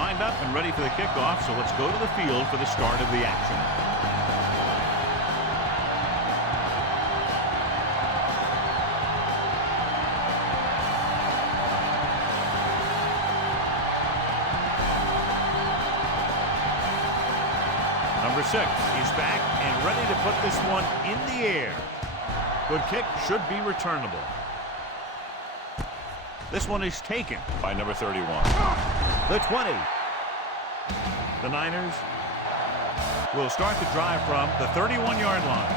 lined up and ready for the kickoff, so let's go to the field for the start of the action. Number 6, he's back and ready to put this one in the air. Good kick, should be returnable. This one is taken by number 31. The 20. The Niners will start the drive from the 31-yard line.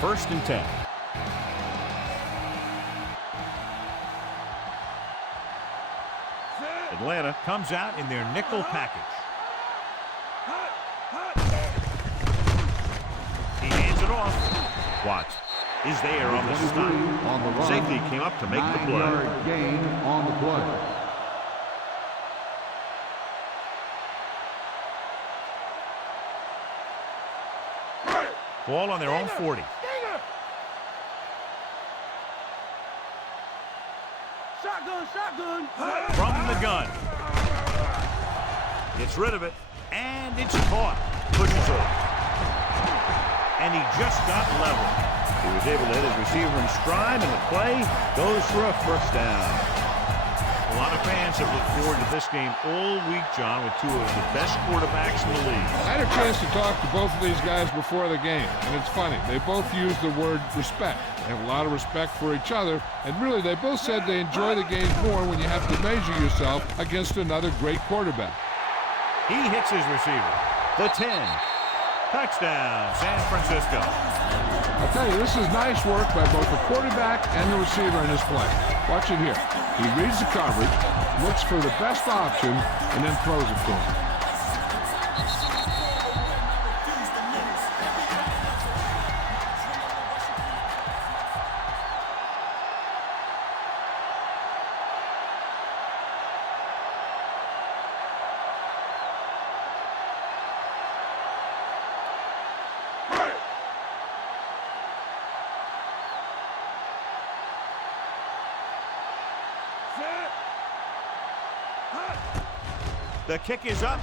First and 10. Atlanta comes out in their nickel package. He hands it off. Watts is there on the stop. Safety came up to make the play. 9-yard gain on the play. Ball on their own 40. Shotgun. From the gun. Gets rid of it, and it's caught. Pushes off. And he just got level. He was able to hit his receiver in stride, and the play goes for a first down. A lot of fans have looked forward to this game all week, John, with two of the best quarterbacks in the league. I had a chance to talk to both of these guys before the game, and it's funny. They both used the word respect. They have a lot of respect for each other, and really they both said they enjoy the game more when you have to measure yourself against another great quarterback. He hits his receiver. The 10. Touchdown, San Francisco. I'll tell you, this is nice work by both the quarterback and the receiver in this play. Watch it here. He reads the coverage, looks for the best option, and then throws it to him. The kick is up.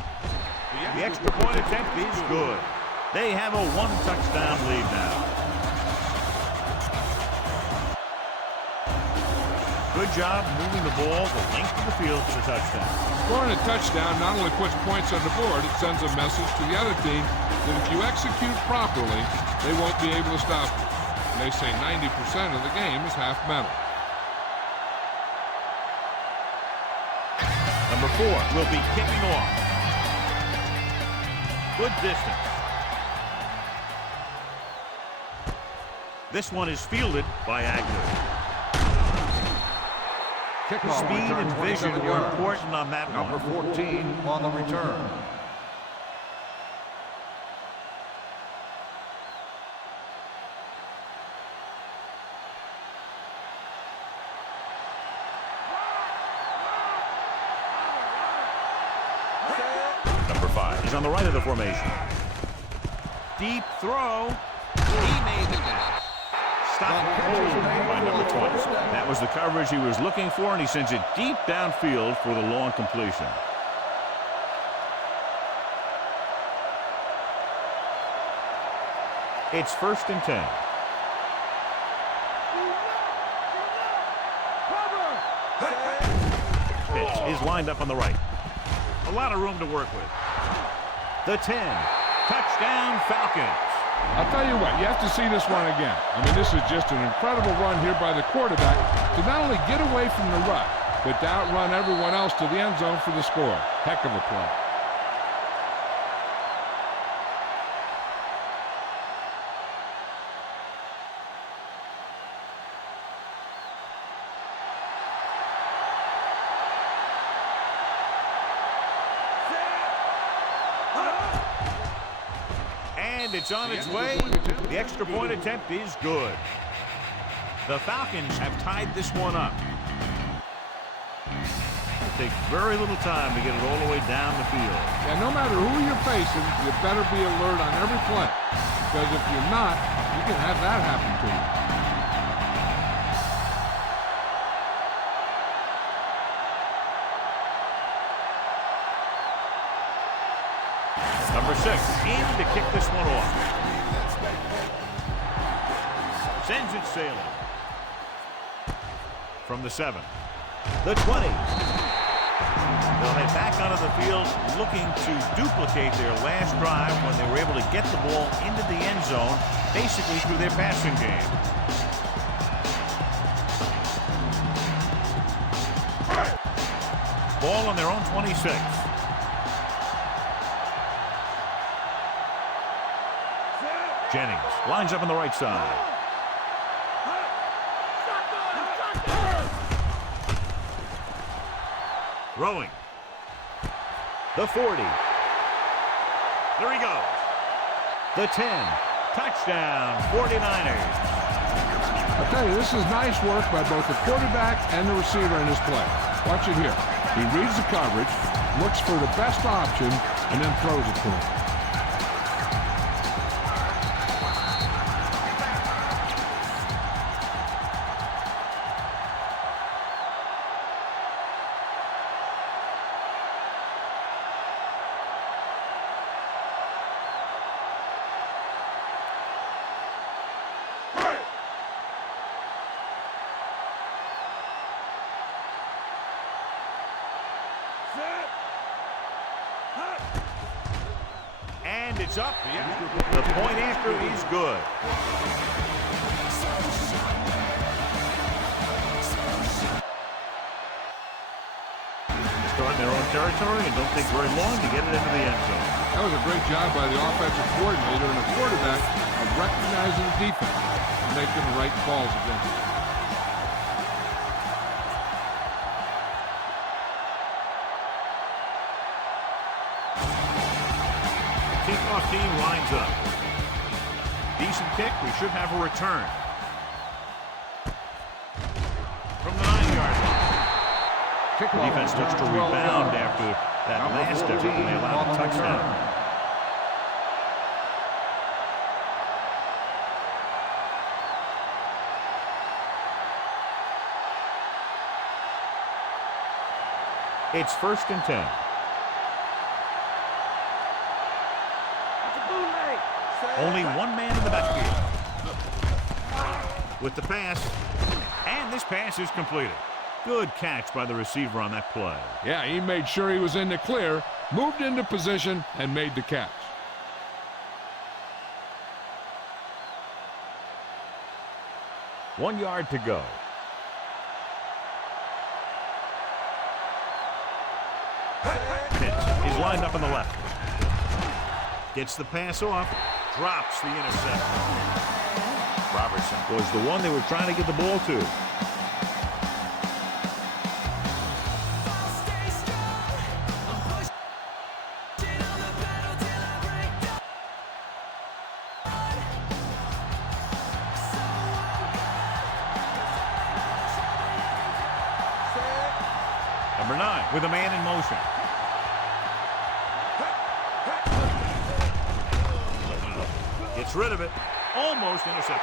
The extra point attempt is good. They have a one-touchdown lead now. Good job moving the ball the length of the field for the touchdown. Scoring a touchdown not only puts points on the board, it sends a message to the other team that if you execute properly, they won't be able to stop you. And they say 90% of the game is half mental. Number 4 will be kicking off. Good distance. This one is fielded by Agnew. Speed and vision were important on that one. Number 14 on the return. Number 5 is on the right of the formation. Deep throw. He made the catch. Stopped by number 20. That was the coverage he was looking for, and he sends it deep downfield for the long completion. It's first and 10. Pitch is lined up on the right. A lot of room to work with. The 10. Touchdown, Falcons. I'll tell you what, you have to see this one again. I mean, this is just an incredible run here by the quarterback to not only get away from the rut, but to outrun everyone else to the end zone for the score. Heck of a play. And it's on its way. The extra point attempt is good. The Falcons have tied this one up. It takes very little time to get it all the way down the field. Yeah, no matter who you're facing, you better be alert on every play. Because if you're not, You can have that happen to you. Number 6 in to kick this one off. Sends it sailing. From the 7. The 20. They'll head back onto the field looking to duplicate their last drive when they were able to get the ball into the end zone, basically through their passing game. Ball on their own 26. Jennings lines up on the right side. Throwing. The 40. There he goes. The 10. Touchdown, 49ers. I'll tell you, this is nice work by both the quarterback and the receiver in this play. Watch it here. He reads the coverage, looks for the best option, and then throws it to him. And it's up. The point after is good. Start in their own territory and don't take very long to get it into the end zone. That was a great job by the offensive coordinator and the quarterback of recognizing the defense and making the right calls against it. Kickoff team lines up. Decent kick. We should have a return. From the 9-yard line. The defense looks to rebound after that last effort when they allowed a touchdown. It's 1st and 10. Only one man in the backfield. With the pass. And this pass is completed. Good catch by the receiver on that play. Yeah, he made sure he was in the clear, moved into position, and made the catch. One yard to go. Pitts is lined up on the left. Gets the pass off. Drops the interception. Robertson was the one they were trying to get the ball to. Number 9 with a man in motion. Gets rid of it. Almost intercepted.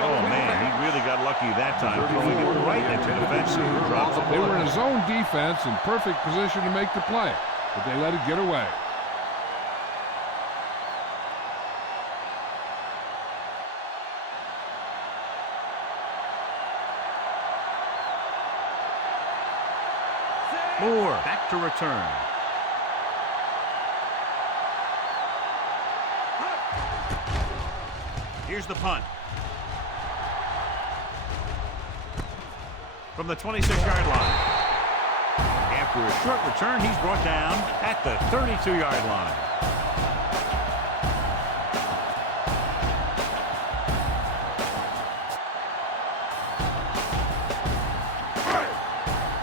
Oh, man, he really got lucky that time, throwing it right into the defense. Drops the They ball. were in a zone defense in perfect position to make the play, but they let it get away. Moore back to return. Here's the punt. From the 26-yard line. After a short return, he's brought down at the 32-yard line.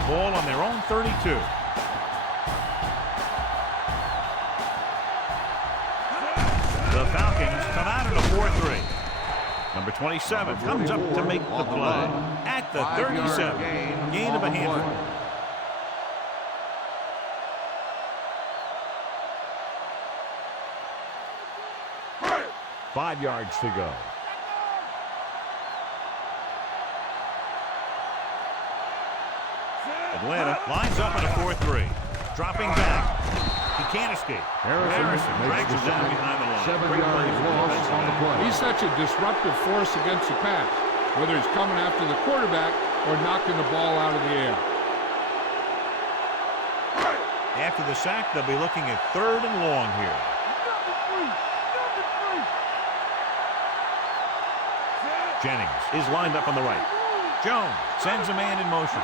Ball on their own 32. The Falcons come out in a 4-3. Number 27 comes up to make the play at the 37. Gain of a handful. .5 yards to go. Atlanta lines up in a 4-3. Dropping back. He can't escape. Harrison drags him down behind the line. 7 yards lost on the play. He's such a disruptive force against the pass, whether he's coming after the quarterback or knocking the ball out of the air. After the sack, they'll be looking at 3rd and long here. Jennings is lined up on the right. Jones sends a man in motion.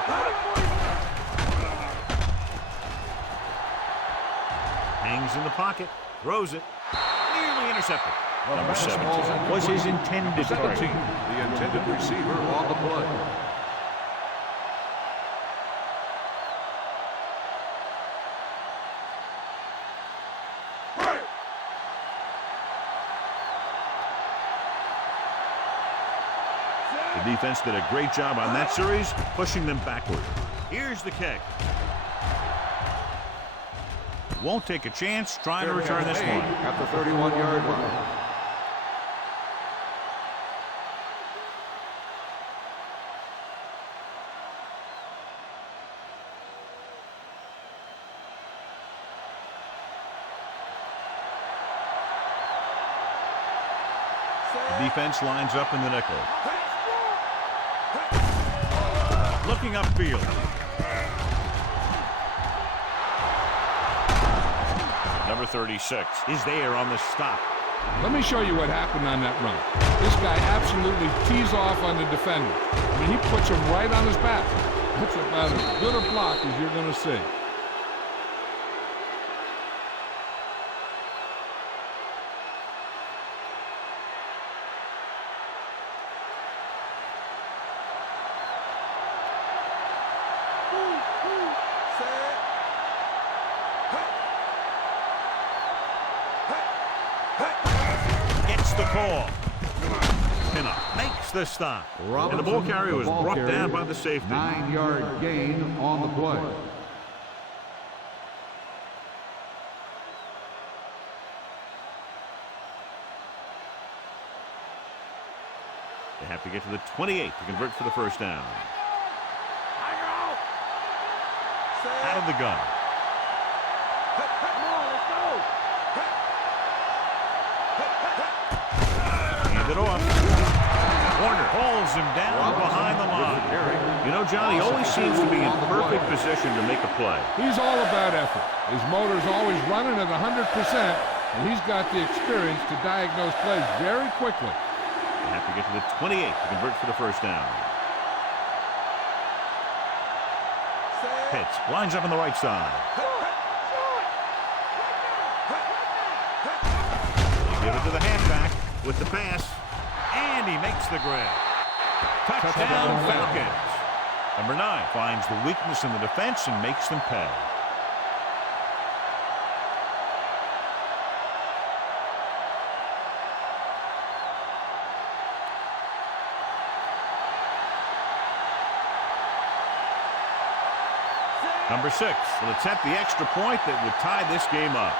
Hangs in the pocket, throws it, nearly intercepted. Number 17 was his intended target. The intended receiver on the play. The defense did a great job on that series, pushing them backward. Here's the kick. Won't take a chance trying to return this one. At the 31-yard line. The defense lines up in the nickel. Looking upfield. Number 36 is there on the stop. Let me show you what happened on that run. This guy absolutely tees off on the defender. I mean, he puts him right on his back. That's about as good a block as you're going to see. The call. Pinnock makes the stop. And the ball carrier was brought down by the safety. 9-yard gain on the play. They have to get to the 28 to convert for the first down. Out of the gun. It off. Warner hauls him down behind the line. You know, John, he always seems to be in perfect position to make a play. He's all about effort. His motor's always running at 100%, and he's got the experience to diagnose plays very quickly. They have to get to the 28 to convert for the first down. Pitts lines up on the right side. They give it to the halfback with the pass. And he makes the grab. Touchdown, Falcons. Number 9 finds the weakness in the defense and makes them pay. Number 6 will attempt the extra point that would tie this game up.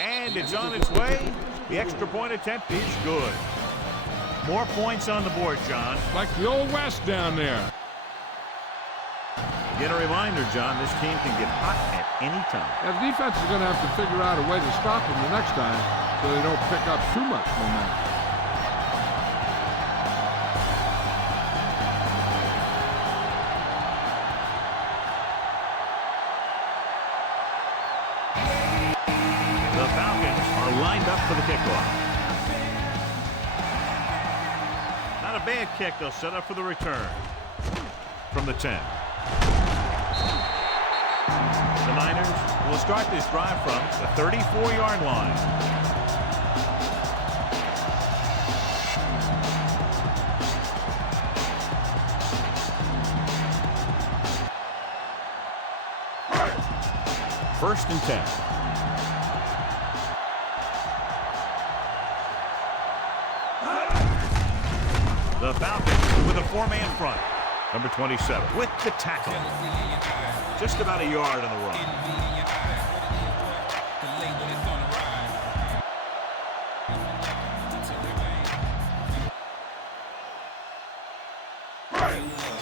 And it's on its way. The extra point attempt is good. More points on the board, John. Like the old West down there. Again, a reminder, John, this team can get hot at any time. Now, the defense is going to have to figure out a way to stop them the next time so they don't pick up too much momentum. Lined up for the kickoff. Not a bad kick. They'll set up for the return from the 10. The Niners will start this drive from the 34-yard line. First and 10. The Falcons with a 4-man front. Number 27 with the tackle. Just about a yard on the run.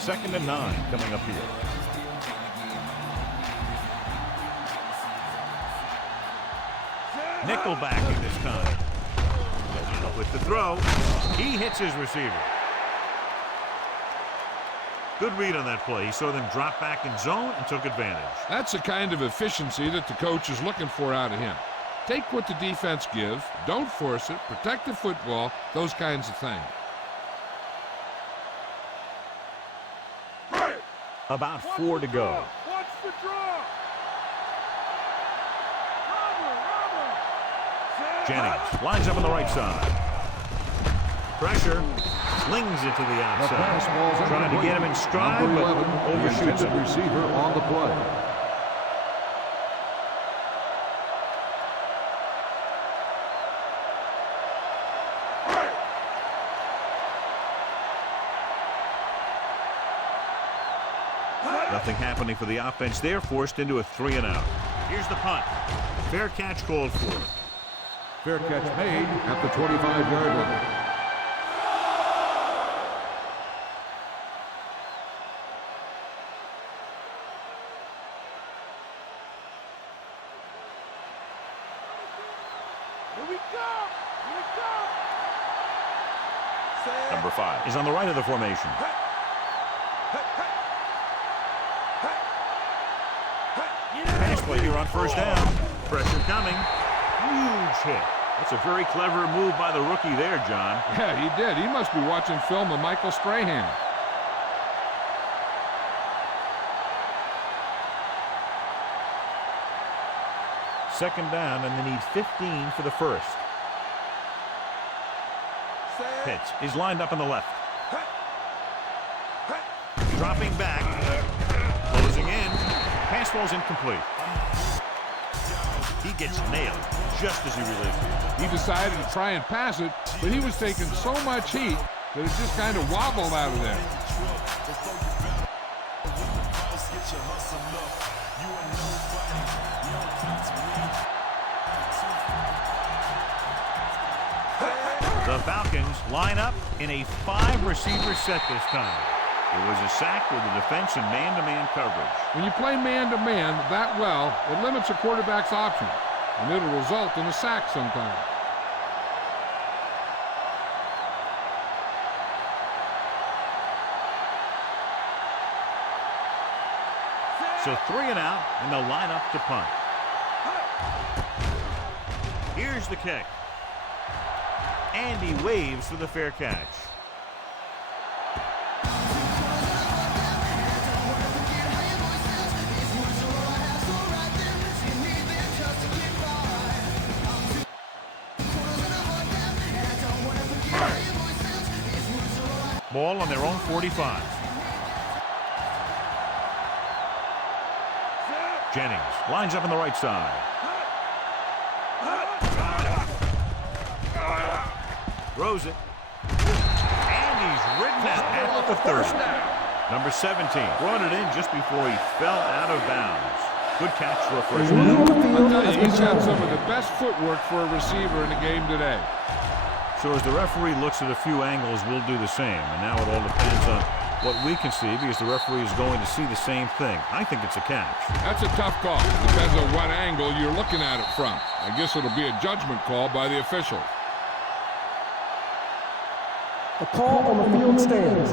2nd and 9 coming up here. Nickel backing this time. With the throw, he hits his receiver. Good read on that play. He saw them drop back in zone and took advantage. That's the kind of efficiency that the coach is looking for out of him. Take what the defense gives, don't force it, protect the football, those kinds of things. About 4 to go. Watch the draw. Jennings lines up on the right side. Pressure. Slings it to the outside. Trying to get him in stride, but overshoots him. Receiver on the play. Nothing happening for the offense there, forced into a 3 and out. Here's the punt. Fair catch called for. Fair catch made at the 25-yard line. Number 5 is on the right of the formation. Pass play here on 1st down. Pressure coming. Huge hit. That's a very clever move by the rookie there, John. Yeah, he did. He must be watching film of Michael Strahan. Second down, and they need 15 for the first. Pitts is lined up on the left. Dropping back. Closing in. Pass ball's incomplete. He gets nailed just as he released it. He decided to try and pass it, but he was taking so much heat that it just kind of wobbled out of there. The Falcons line up in a 5-receiver set this time. It was a sack with the defense in man-to-man coverage. When you play man-to-man that well, it limits a quarterback's options, and it'll result in a sack sometimes. So 3 and out, and they'll line up to punt. Here's the kick. And he waves for the fair catch. Ball on their own 45. Jennings lines up on the right side. Throws it. And he's ridden out at the 30. Number 17 brought it in just before he fell out of bounds. Good catch for a first down. I'll tell you, he's had some of the best footwork for a receiver in the game today. So as the referee looks at a few angles, we'll do the same. And now it all depends on what we can see, because the referee is going to see the same thing. I think it's a catch. That's a tough call. Depends on what angle you're looking at it from. I guess it'll be a judgment call by the officials. A call on the field stands.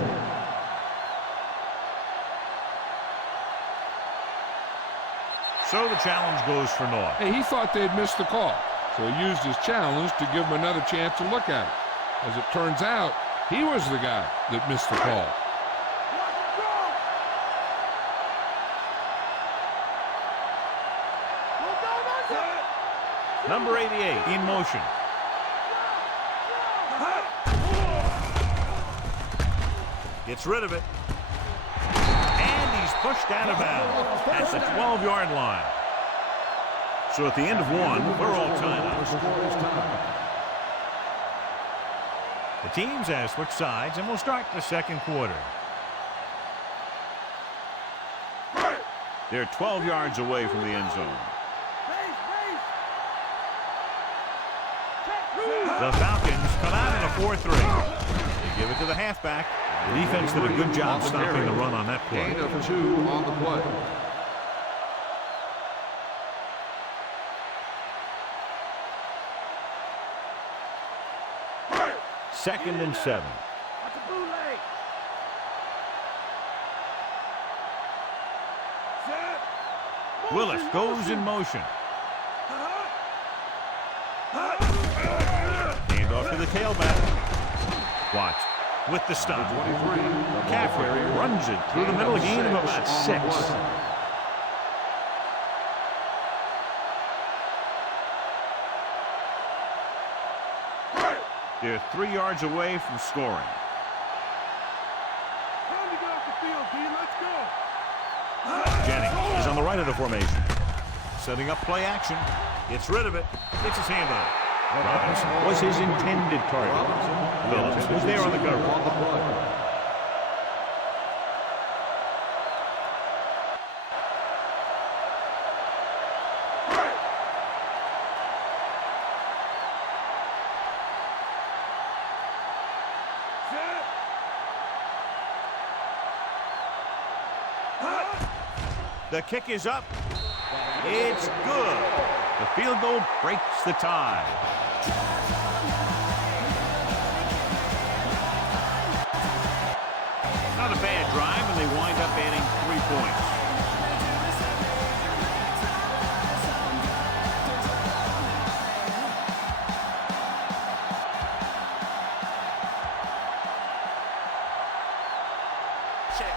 So the challenge goes for North. Hey, he thought they'd missed the call, so he used his challenge to give him another chance to look at it. As it turns out, he was the guy that missed the call. Number 88 in motion. Gets rid of it. And he's pushed out of bounds. That's the 12-yard line. So at the end of one, we're all tied up. The teams have switched sides, and we'll start the second quarter. They're 12 yards away from the end zone. The Falcons come out in a 4-3. They give it to the halfback. The defense did a good job stopping the run on that play. Gain of 2 on the play. Second and 7. Willis goes in motion. Hand off to the tailback. Watts with the stop. 23. McCaffrey runs it through the middle, a gain of about 6. They're 3 yards away from scoring. Jennings is on the right of the formation. Setting up play action. Gets rid of it. Gets his hand on it. Robinson was his intended target. Phillips was there on the cover. The kick is up. It's good. The field goal breaks the tie. Not a bad drive, and they wind up adding 3 points.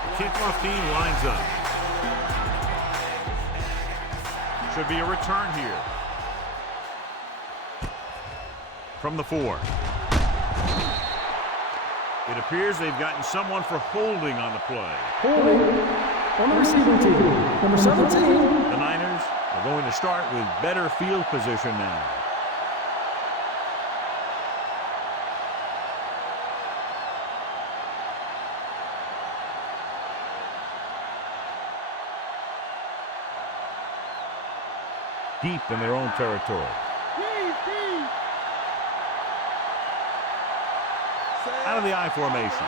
The kickoff team lines up. Should be a return here. From the 4. It appears they've gotten someone for holding on the play. Holding on the receiving team. Number 17. The Niners are going to start with better field position now. Deep in their own territory. Out of the I formation.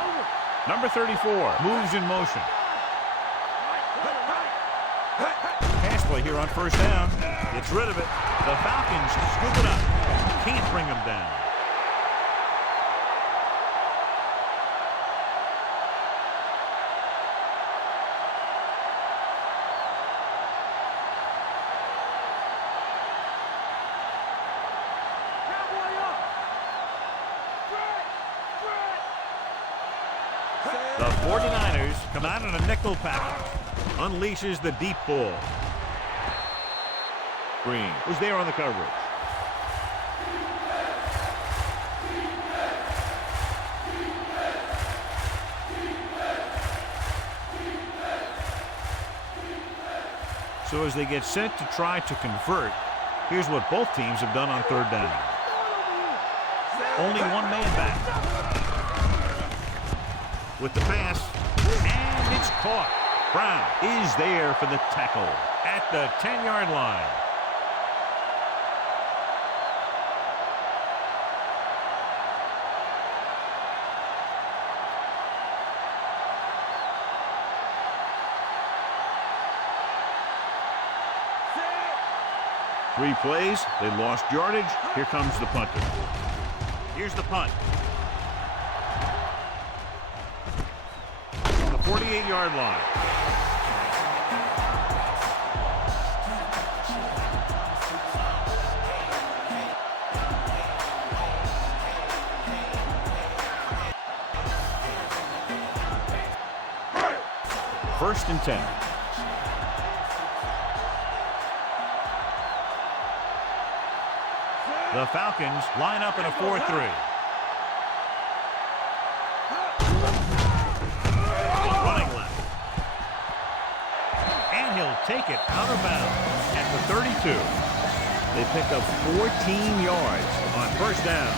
Number 34 moves in motion. Pass play here on first down. Gets rid of it. The Falcons scoop it up. Can't bring them down. The 49ers come out in a nickel package. Unleashes the deep ball. Green was there on the coverage. So as they get set to try to convert, here's what both teams have done on third down. Only one man back. With the pass, and it's caught. Brown is there for the tackle at the 10-yard line. Three plays, they lost yardage. Here comes the punter. Here's the punt. 48-yard line. First and 10. The Falcons line up in a 4-3. Take it out of bounds at the 32. They pick up 14 yards on first down.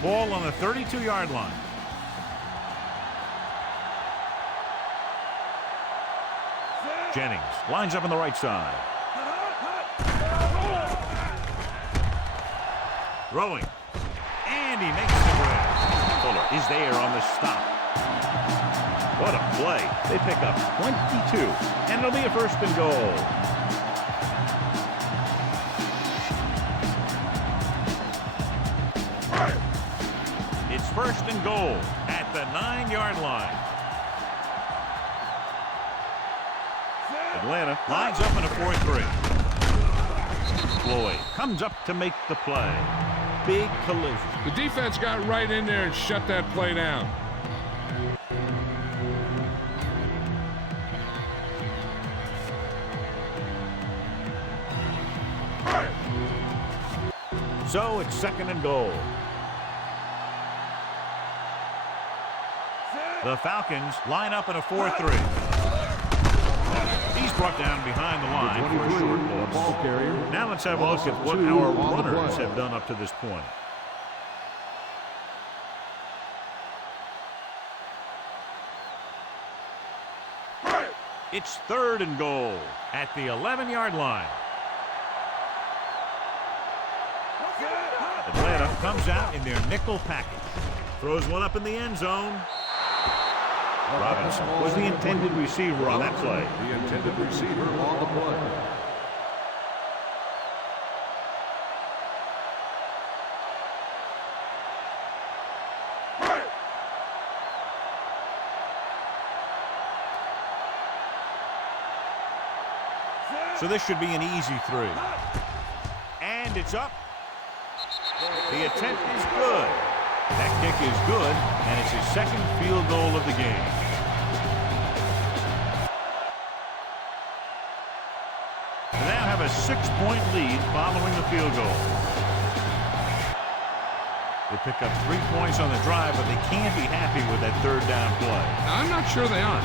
Ball on the 32-yard line. Jennings lines up on the right side. Throwing. And he makes the grab. Fuller is there on the stop. What a play. They pick up 22. And it'll be a first and goal. It's first and goal at the 9-yard line. Atlanta lines up in a 4-3. Floyd comes up to make the play. Big collision. The defense got right in there and shut that play down. So it's second and goal. The Falcons line up in a 4-3. He's brought down behind the line for a short loss. Now let's have a look at what our runners have done up to this point. It's third and goal at the 11-yard line. Atlanta comes out in their nickel package. Throws one up in the end zone. Robinson was the intended receiver on that play. The intended receiver on the play. So this should be an easy 3. And it's up. The attempt is good. That kick is good, and it's his second field goal of the game. They now have a 6-point lead following the field goal. They pick up 3 points on the drive, but they can't be happy with that third down play. Now, I'm not sure they are.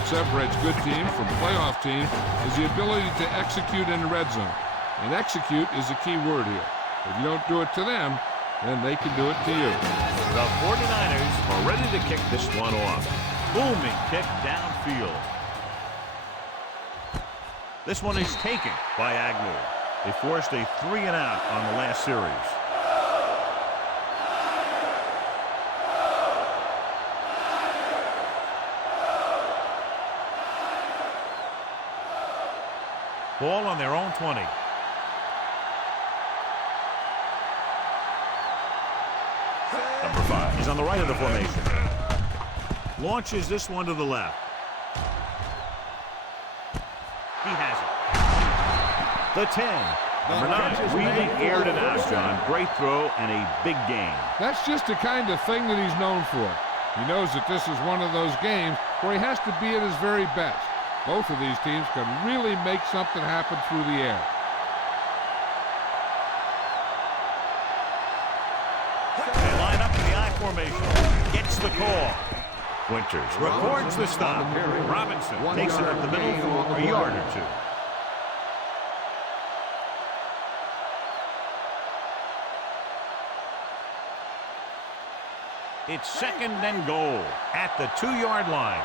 What separates good teams from playoff teams is the ability to execute in the red zone. And execute is the key word here. If you don't do it to them, then they can do it to you. The 49ers are ready to kick this one off. Booming kick downfield. This one is taken by Agnew. They forced a 3-and-out on the last series. Ball on their own 20. Number 5. He's on the right of the formation. Launches this one to the left. He has it. The 10. Number 9 really aired it out, John. Great throw and a big gain. That's just the kind of thing that he's known for. He knows that this is one of those games where he has to be at his very best. Both of these teams can really make something happen through the air. They line up in the I formation. Gets the call. Winters records the stop. Robinson takes it up the middle for a yard or 2. It's second and goal at the 2-yard line.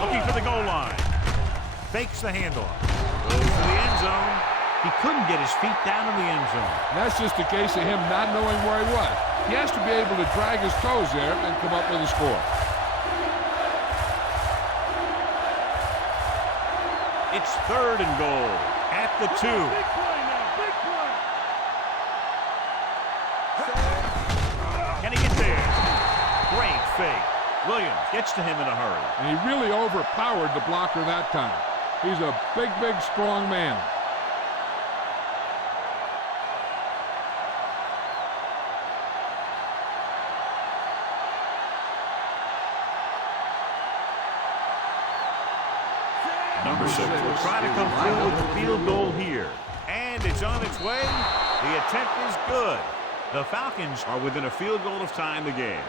Looking for the goal line. Fakes the handoff. Goes to the end zone. He couldn't get his feet down in the end zone. That's just a case of him not knowing where he was. He has to be able to drag his toes there and come up with a score. It's third and goal at the 2. Can he get there? Great fake. Williams gets to him in a hurry. And he really overpowered the blocker that time. He's a big, big, strong man. Number 6 will try to come through with the field goal here. And it's on its way. The attempt is good. The Falcons are within a field goal of tying the game.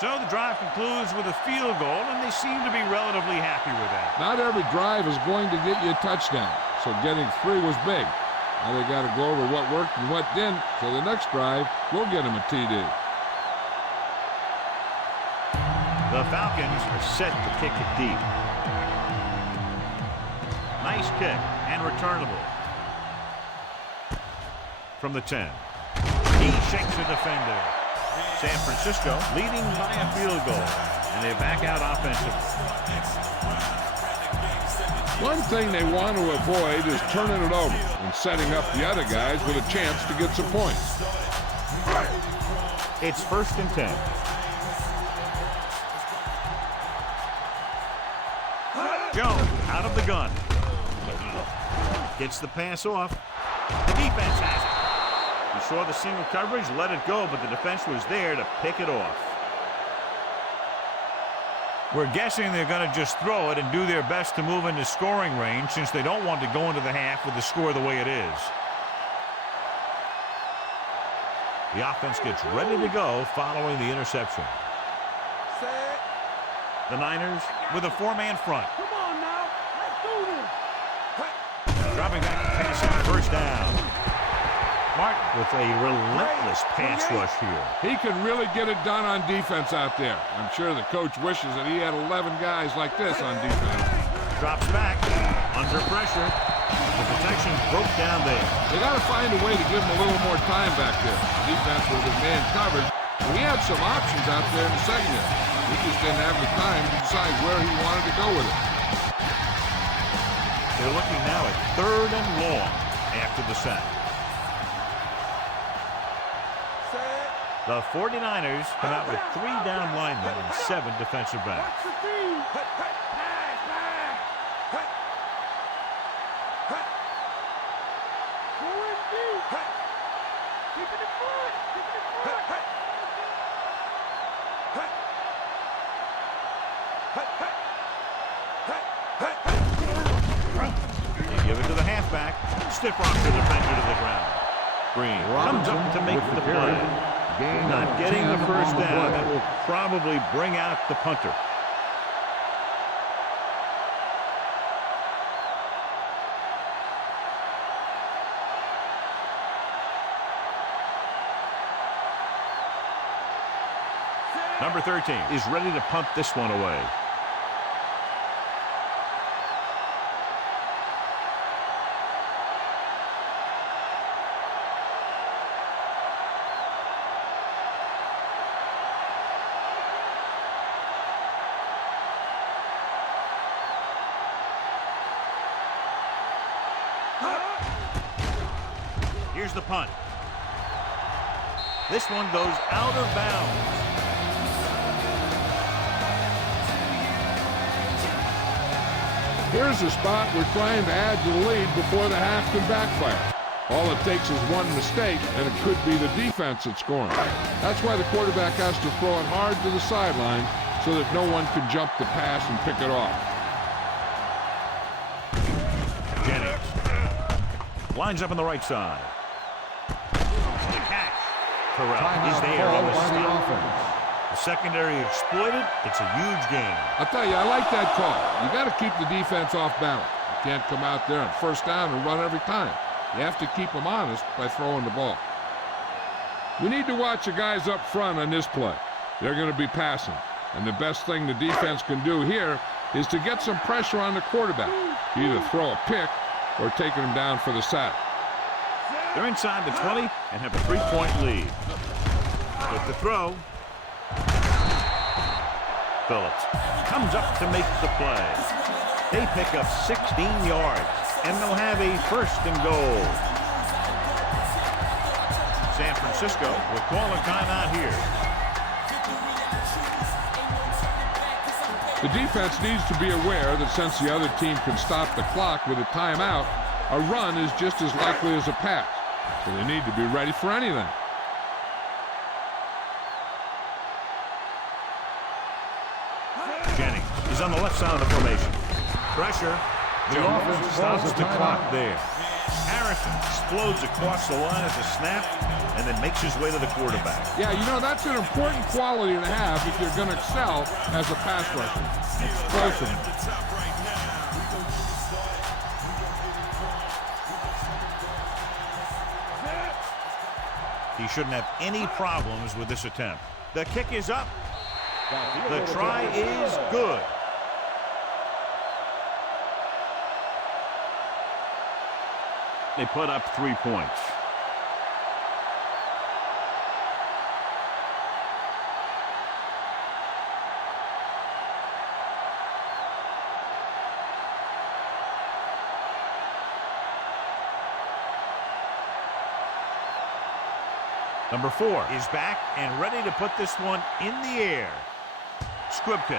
So the drive concludes with a field goal, and they seem to be relatively happy with that. Not every drive is going to get you a touchdown, so getting 3 was big. Now they got to go over what worked and what didn't, so the next drive will get them a TD. The Falcons are set to kick it deep. Nice kick and returnable. From the 10. He shakes a defender. San Francisco leading by a field goal. And they back out offensively. One thing they want to avoid is turning it over and setting up the other guys with a chance to get some points. It's 1st and 10. Jones out of the gun. Gets the pass off. The defense has it. He saw the single coverage, let it go, but the defense was there to pick it off. We're guessing they're going to just throw it and do their best to move into scoring range since they don't want to go into the half with the score the way it is. The offense gets ready to go following the interception. The Niners with a 4-man front. Come on now. Let's do this. Dropping back to pass on 1st down. Martin with a relentless pass rush here. He can really get it done on defense out there. I'm sure the coach wishes that he had 11 guys like this on defense. Drops back under pressure. The protection broke down there. They got to find a way to give him a little more time back there. The defense with his man covered. We had some options out there in the secondary. He just didn't have the time to decide where he wanted to go with it. They're looking now at 3rd and long after the sack. The 49ers come out with 3 down linemen and 7 defensive backs. You give it to the halfback. Stiff arm the defender to the ground. Green comes up to make the play. Not getting the 1st down. That will probably bring out the punter. Number 13 is ready to punt this one away. Here's the punt. This one goes out of bounds. Here's a spot we're trying to add to the lead before the half can backfire. All it takes is one mistake, and it could be the defense that's scoring. That's why the quarterback has to throw it hard to the sideline so that no one can jump the pass and pick it off. Jennings lines up on the right side. The catch. Terrell is there on the stop. The secondary exploited. It's a huge game. I'll tell you, I like that call. You got to keep the defense off balance. You can't come out there on 1st down and run every time. You have to keep them honest by throwing the ball. We need to watch the guys up front on this play. They're going to be passing. And the best thing the defense can do here is to get some pressure on the quarterback. Either throw a pick or taking him down for the sack. They're inside the 20 and have a 3-point lead. With the throw. Phillips comes up to make the play. They pick up 16 yards, and they'll have a 1st and goal. San Francisco will call a timeout here. The defense needs to be aware that since the other team can stop the clock with a timeout, a run is just as likely as a pass. So they need to be ready for anything. Jennings is on the left side of the formation. Pressure. Jones stops the clock there. Harrison explodes across the line as a snap and then makes his way to the quarterback. Yeah, you know, that's an important quality to have if you're going to excel as a pass rusher. Explosiveness. He shouldn't have any problems with this attempt. The kick is up. The try is good. They put up 3 points. Number 4 is back and ready to put this one in the air. Squib kick.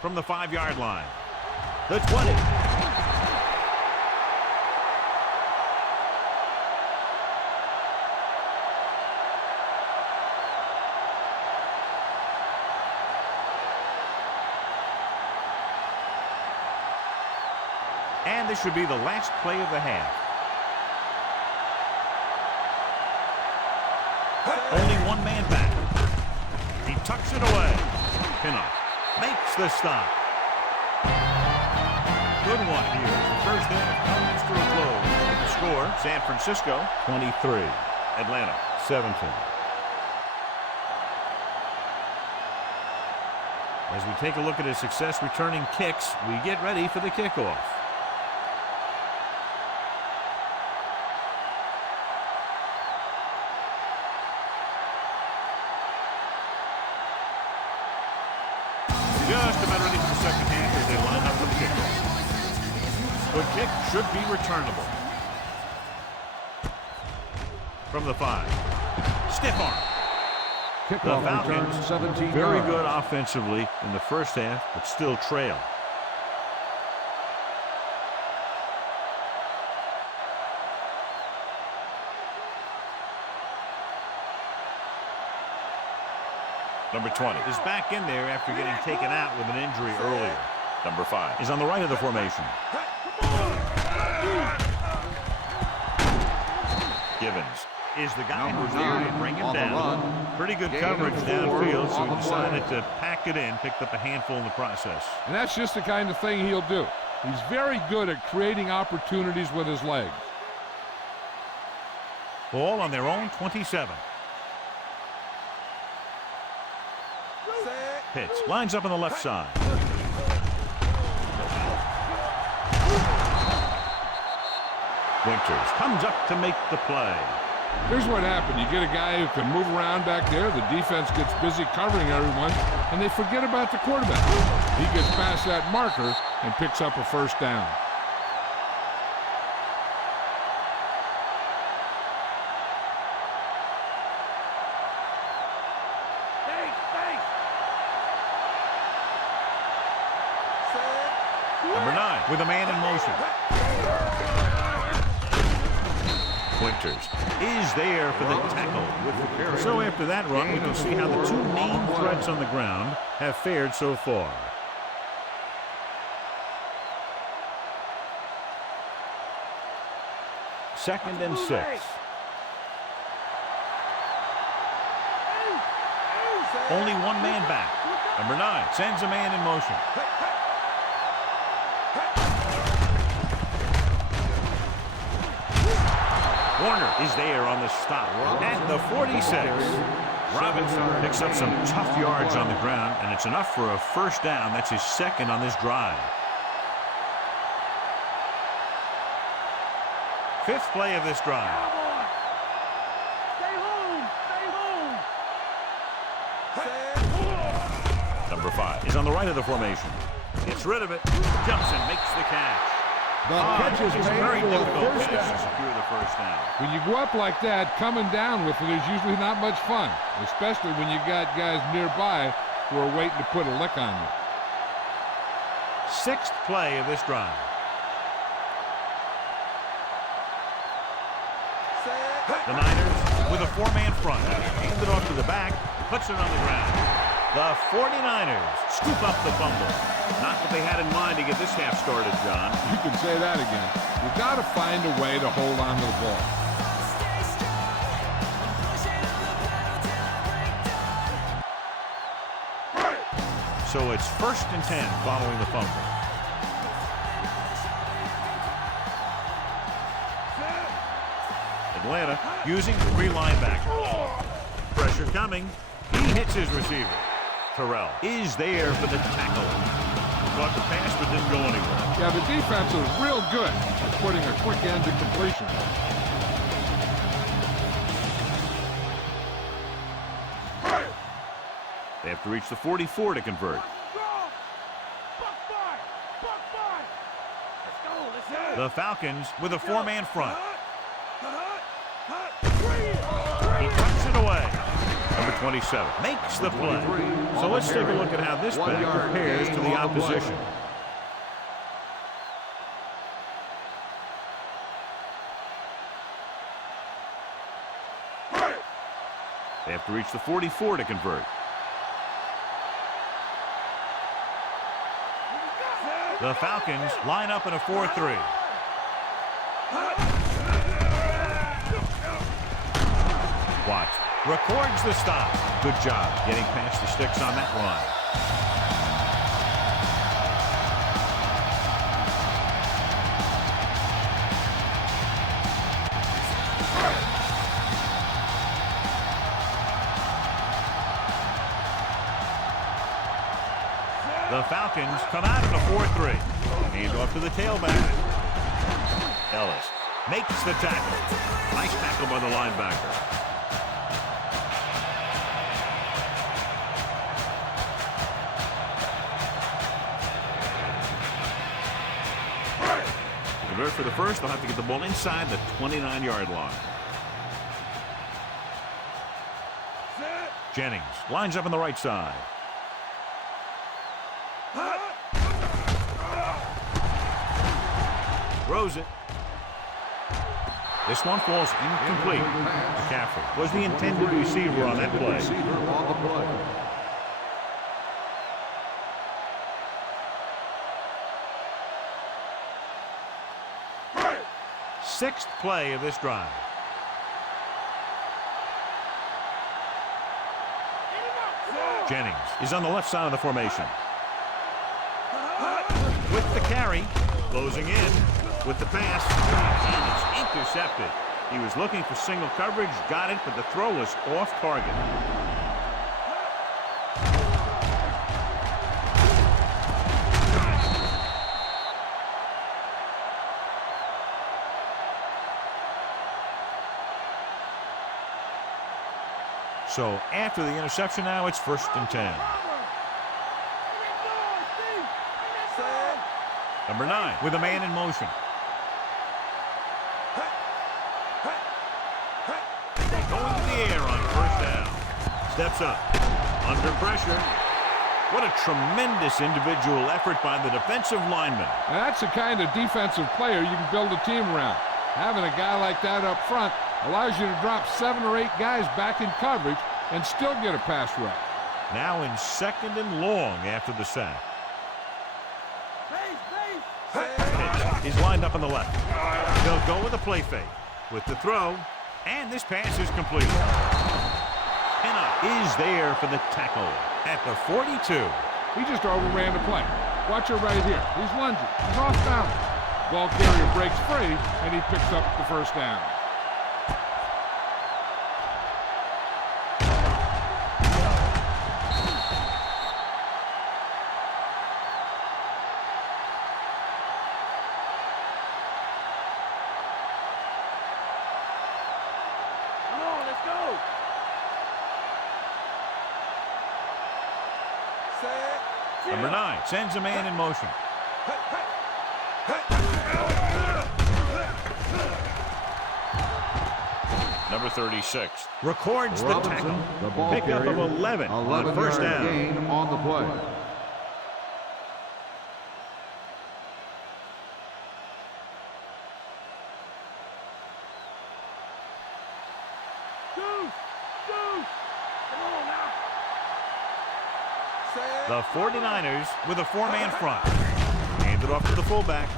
From the 5-yard line. The 20. And this should be the last play of the half. Only one man back. He tucks it away. Pinnock makes the stop. Good one here. The first half comes to a close. The score, San Francisco 23, Atlanta 17. As we take a look at his success returning kicks, we get ready for the kickoff. Just about ready for the second half as they line up for the kickoff. The kick should be returnable. From the 5. Stiff arm. The Falcons, 17 very yards. good offensively in the first half, but still trail. Number 20 is back in there after getting taken out with an injury earlier. Number 5 is on the right of the formation. Givens is the guy who's there to bring him down. Pretty good coverage downfield, so he decided to pack it in, picked up a handful in the process. And that's just the kind of thing he'll do. He's very good at creating opportunities with his legs. Ball on their own 27. Pitts lines up on the left side. Winters comes up to make the play. Here's what happened. You get a guy who can move around back there. The defense gets busy covering everyone, and they forget about the quarterback. He gets past that marker and picks up a first down. Number 9 with a man in motion. Winters is there for the tackle. So after that run, we can see how the two main threats on the ground have fared so far. Second and 6. Only one man back. Number 9 sends a man in motion. Warner is there on the stop at the 46. Robinson picks up some tough yards on the ground, and it's enough for a first down. That's his second on this drive. Fifth play of this drive. Number 5 is on the right of the formation. Gets rid of it. Jumps and makes the catch. The catch is It's made very for the difficult first pass to down. secure the first down. When you go up like that, coming down with it is usually not much fun, especially when you got guys nearby who are waiting to put a lick on you. Sixth play of this drive. The Niners with a 4-man front. Hands it off to the back, puts it on the ground. The 49ers scoop up the fumble. Not what they had in mind to get this half started, John. You can say that again. You got to find a way to hold on to the ball. So it's 1st and 10 following the fumble. Atlanta using 3 linebackers. Pressure coming. He hits his receiver. Terrell is there for the tackle. Caught the pass but didn't go anywhere. Yeah, the defense is real good at putting a quick end to completion. They have to reach the 44 to convert. The Falcons with a four-man front. He tucks it away. Number 27 makes the play. So let's take a look at how this back compares to the opposition. They have to reach the 44 to convert. The Falcons line up in a 4-3. Watch. Records the stop. Good job getting past the sticks on that line. The Falcons come out in a 4-3. Hand off to the tailback. Ellis makes the tackle. Nice tackle by the linebacker. To convert for the first, they'll have to get the ball inside the 29-yard line. Jennings lines up on the right side. Throws it. This one falls incomplete. McCaffrey was the intended receiver on that play. Sixth play of this drive. Jennings is on the left side of the formation. With the carry, closing in. With the pass, and it's intercepted. He was looking for single coverage, got it, but the throw was off target. So after the interception now, it's 1st and 10. Number 9 with a man in motion. Steps up. Under pressure. What a tremendous individual effort by the defensive lineman. And that's the kind of defensive player you can build a team around. Having a guy like that up front allows you to drop 7 or 8 guys back in coverage and still get a pass rush. Now in 2nd and long after the sack. He's lined up on the left. They'll go with a play fake. With the throw, and this pass is complete. Is there for the tackle at the 42. He just overran the play. Watch it right here. He's lunging. He's off balance. Ball carrier breaks free, and he picks up the first down. Number 9 sends a man in motion. Number 36 records the tackle. The ball Pickup of 11 on first down. Gain on the play. The 49ers with a 4-man front. Handed off to the fullback.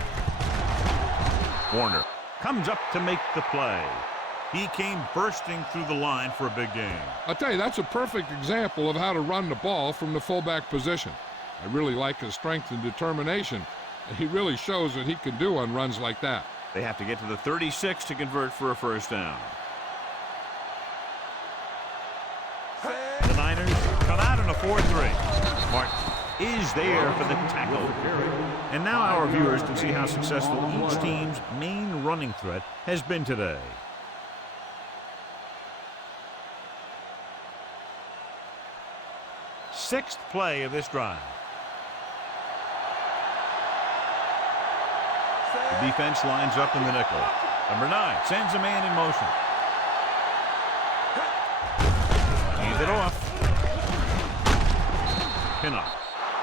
Warner comes up to make the play. He came bursting through the line for a big game. I'll tell you, that's a perfect example of how to run the ball from the fullback position. I really like his strength and determination. He really shows what he can do on runs like that. They have to get to the 36 to convert for a first down. The Niners come out in a 4-3. Martin is there for the tackle. And now our viewers can see how successful each team's main running threat has been today. Sixth play of this drive. The defense lines up in the nickel. Number 9 sends a man in motion. Hands it off. Pinnock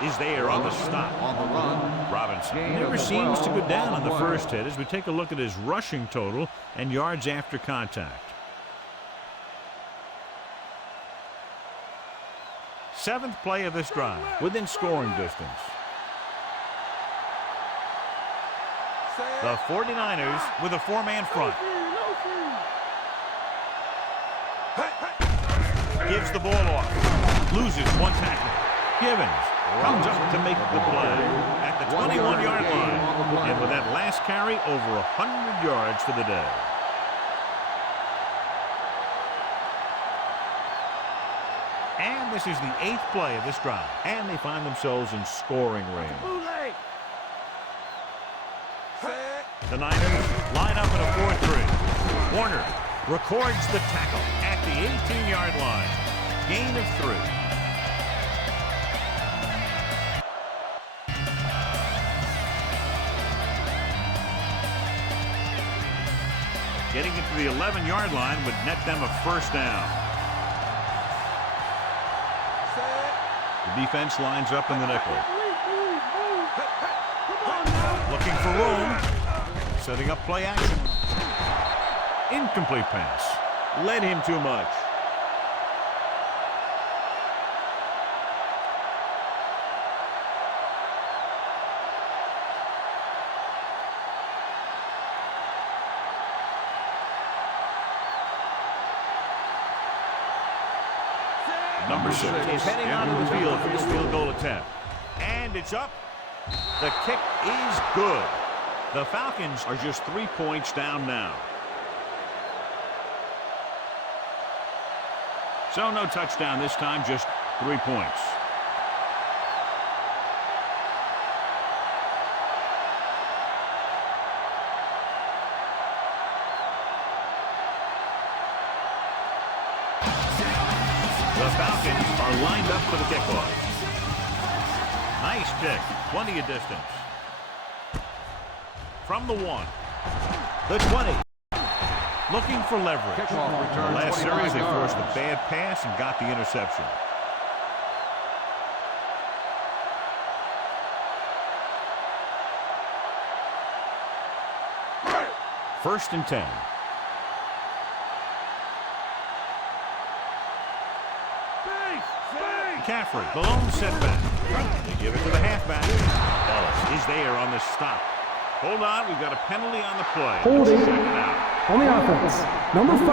is there on the stop. On the run. Robinson never seems to go down on the first hit as we take a look at his rushing total and yards after contact. Seventh play of this drive, within scoring distance. The 49ers with a 4-man front. Gives the ball off. Loses one tackle. Givens comes up to make the play at the 21-yard line. And with that last carry, over 100 yards for the day. And this is the 8th play of this drive. And they find themselves in scoring range. The Niners line up in a 4-3. Warner records the tackle at the 18-yard line. Gain of 3. Getting it to the 11-yard line would net them a first down. The defense lines up in the nickel. Looking for room. Setting up play action. Incomplete pass. Led him too much. Number 6 is heading onto the field for this field goal attempt. And it's up. The kick is good. The Falcons are just 3 points down now. So no touchdown this time, just 3 points. The Falcons are lined up for the kickoff. Nice kick, plenty of distance. From the 1, the 20, looking for leverage. Kickoff return. The last series they forced yards. a bad pass and got the interception. First and 10. McCaffrey, the lone setback. They give it to the halfback. Ellis is there on the stop. Hold on, we've got a penalty on the play. Holding Check it out. on the offense. Number 5.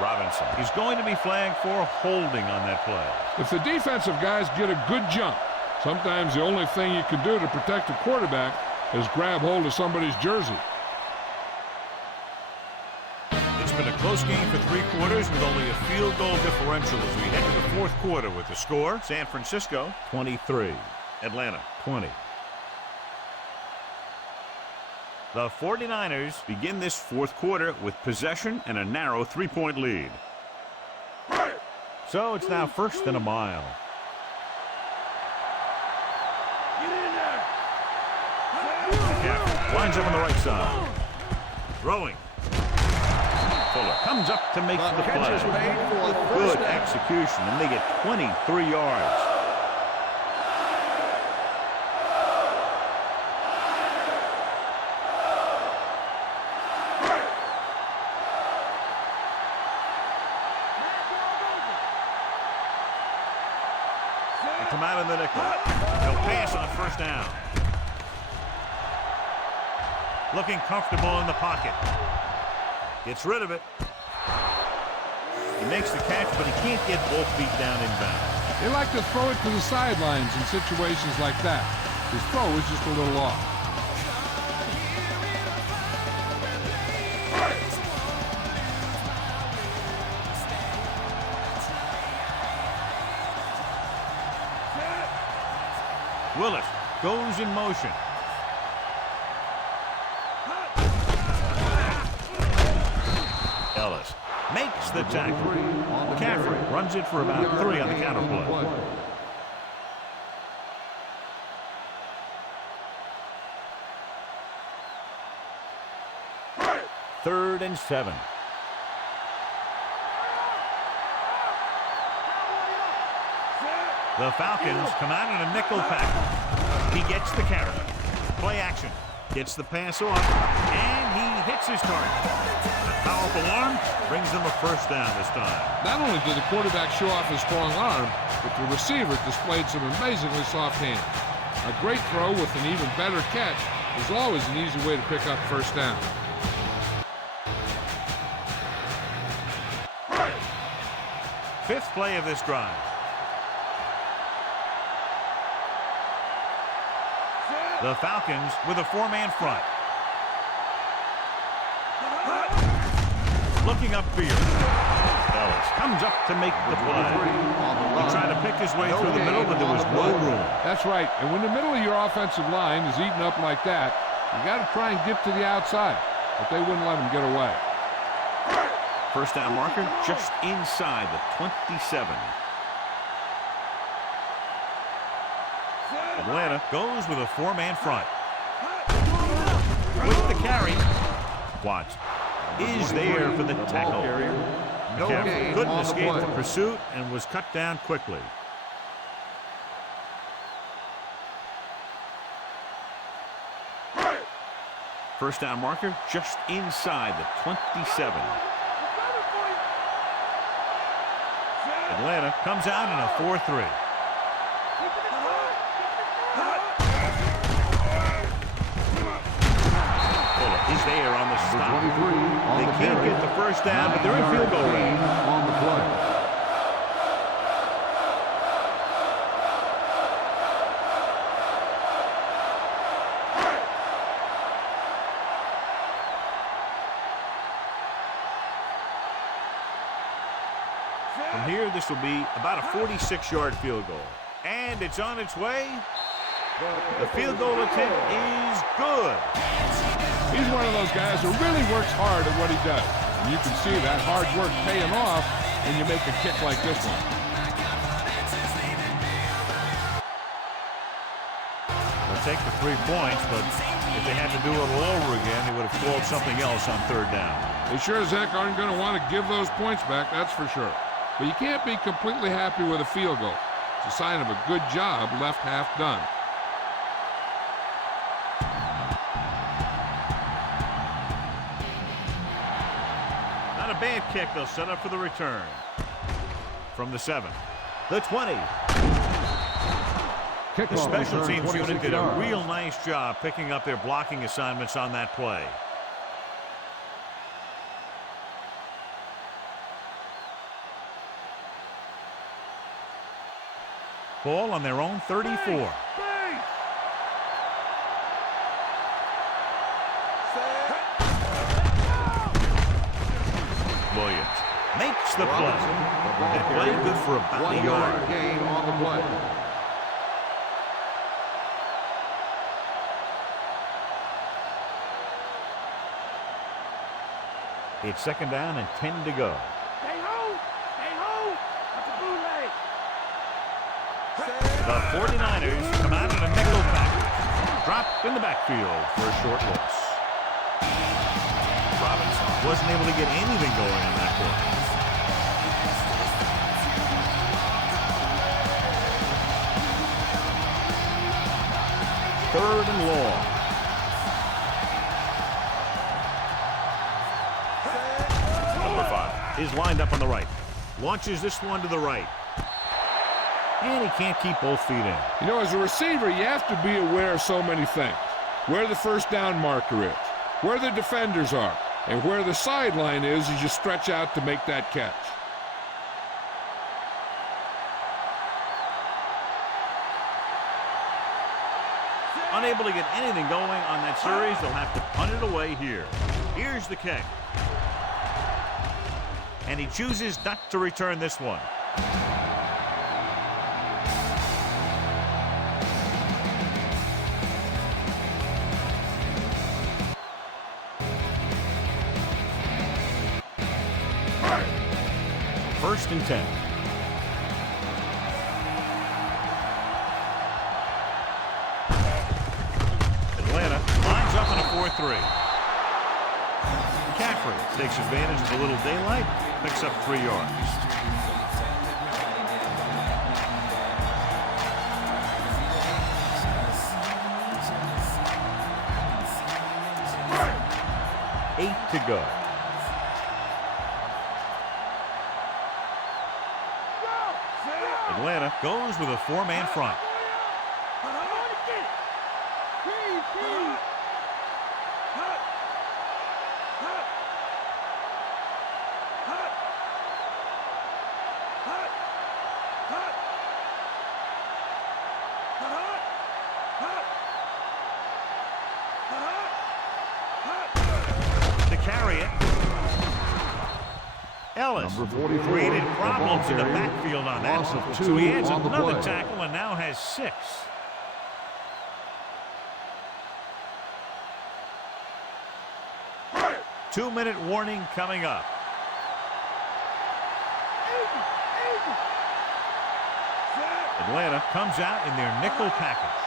Robinson is going to be flagged for holding on that play. If the defensive guys get a good jump, sometimes the only thing you can do to protect a quarterback is grab hold of somebody's jersey. It's been a close game for 3 quarters with only a field goal differential as we head to the 4th quarter with the score. San Francisco 23, Atlanta 20. The 49ers begin this 4th quarter with possession and a narrow 3-point lead. So it's now 1st and a mile. McCaffrey lines up on the right side. Throwing. Fuller comes up to make the play. Good execution, and they get 23 yards. They come out in the nickel. They'll pass on 1st down. Looking comfortable in the pocket. Gets rid of it. He makes the catch, but he can't get both feet down inbound. They like to throw it to the sidelines in situations like that. His throw is just a little off. Willis goes in motion. Ellis makes the tackle. McCaffrey runs it for about 3 on the counter play. Third and 7. The Falcons come out in a nickel package. He gets the carry. Play action. Gets the pass off, and he hits his target. A powerful arm brings them a first down this time. Not only did the quarterback show off his strong arm, but the receiver displayed some amazingly soft hands. A great throw with an even better catch is always an easy way to pick up first down. Fifth play of this drive. The Falcons with a 4-man front. Looking upfield. Ellis comes up to make the play. He tried to pick his way through the middle, but there was no room. That's right. And when the middle of your offensive line is eaten up like that, you got to try and get to the outside. But they wouldn't let him get away. First down marker just inside the 27. Atlanta goes with a 4-man front. With the carry, Watts is there for the tackle. McCaffrey couldn't escape the pursuit and was cut down quickly. First down marker just inside the 27. Atlanta comes out in a 4-3. He's there on the stop. They can't get the first down, but they're in field goal range. On the play. From here, this will be about a 46-yard field goal. And it's on its way. The field goal attempt is good. He's one of those guys who really works hard at what he does. And you can see that hard work paying off when you make a kick like this one. They'll take the 3 points, but if they had to do it all over again, they would have called something else on third down. They sure as heck aren't going to want to give those points back, that's for sure. But you can't be completely happy with a field goal. It's a sign of a good job left half done. Not a bad kick. They'll set up for the return. From the 7. The 20. The special teams unit did a real nice job picking up their blocking assignments on that play. Ball on their own 34. Williams makes the play. They play good for about a yard. Gain on the play. It's second down and 10 to go. Stay home! Stay home! That's a bootleg! The 49ers come out in a nickel package. Dropped in the backfield for a short loss. Robinson wasn't able to get anything going on that play. Third and long. Number 5 is lined up on the right. Launches this one to the right. And he can't keep both feet in. You know, as a receiver, you have to be aware of so many things. Where the first down marker is, where the defenders are, and where the sideline is as you stretch out to make that catch. Unable to get anything going on that series, they'll have to punt it away here. Here's the kick. And he chooses not to return this one. 1st and 10. Atlanta lines up in a 4-3. McCaffrey takes advantage of a little daylight, picks up 3 yards. Eight to go. Atlanta goes with a 4-man front. To carry it. Ellis created problems in the backfield on that one. So he adds another tackle and now has 6. Two-minute warning coming up. Atlanta comes out in their nickel package.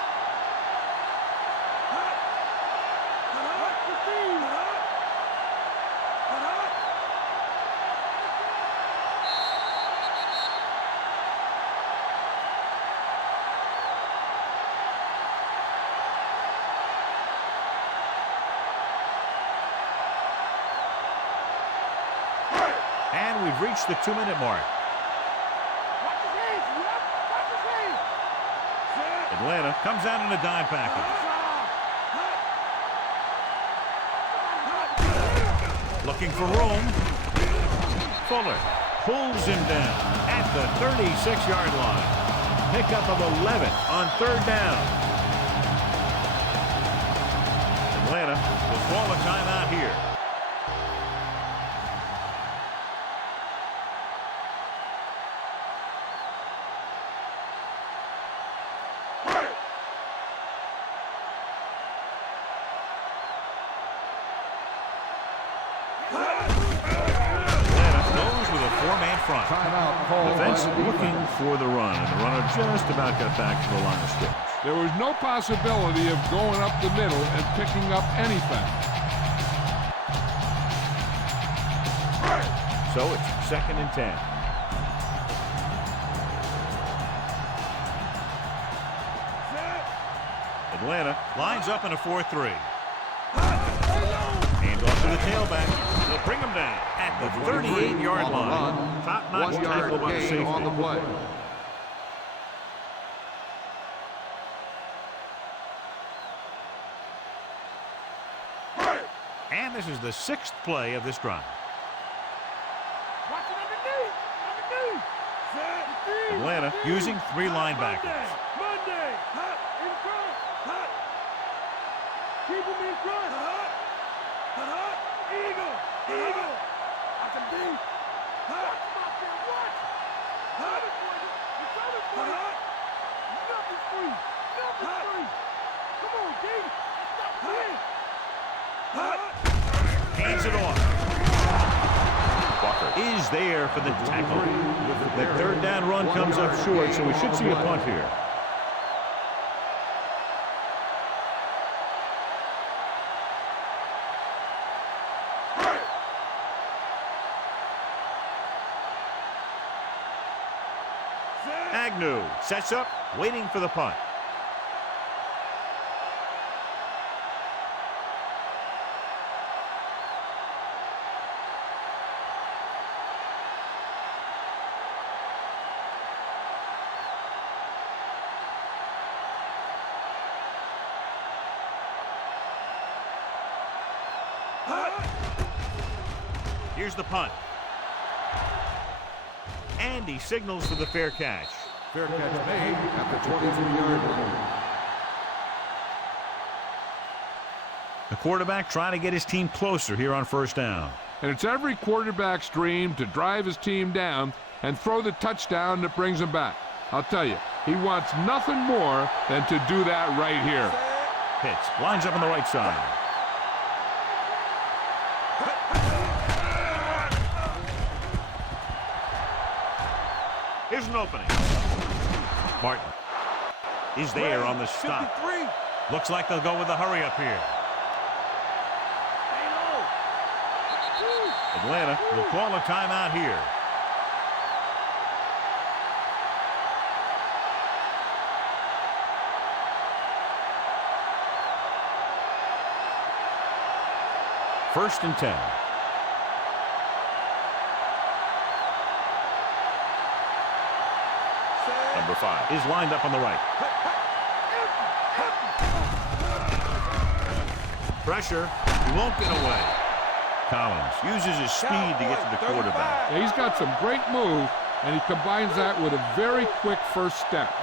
And we've reached the 2-minute mark. Atlanta comes out in a dime package. Looking for room. Fuller pulls him down at the 36-yard line. Pickup of 11 on 3rd down. Atlanta will call a timeout here. Defense looking for the run, and the runner just about got back to the line of scrimmage. There was no possibility of going up the middle and picking up anything. So it's 2nd and 10. Atlanta lines up in a 4-3. Hand off to the tailback. They'll bring him down at the 38-yard line. Top-notch tackle by the safety. On the play. And this is the 6th play of this drive. Atlanta using 3 linebackers. Keep him in front. Eagle. I can be. Watch him out there. Watch. It's coming for you. Nothing's free. Come on, David. Stop playing. Hands it off. Walker is there for the tackle. The 3rd down run comes up short, so we should see a punt here. Agnew sets up, waiting for the punt. Here's the punt. And he signals for the fair catch. Fair catch made at the 22-yard line. The quarterback trying to get his team closer here on 1st down. And it's every quarterback's dream to drive his team down and throw the touchdown that brings him back. I'll tell you, he wants nothing more than to do that right here. Pitts lines up on the right side. Here's an opening. Martin is there on the stop. 53. Looks like they'll go with a hurry up here. Atlanta will call a timeout here. First and 10. Number 5 is lined up on the right. Pressure. He won't get away. Collins uses his speed to get to the quarterback. Yeah, he's got some great move, and he combines that with a very quick first step.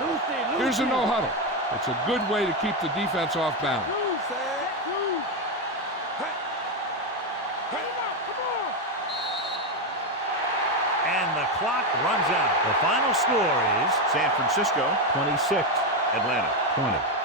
Here's a no-huddle. It's a good way to keep the defense off balance. And the clock runs out. The final score is San Francisco 26, Atlanta 20.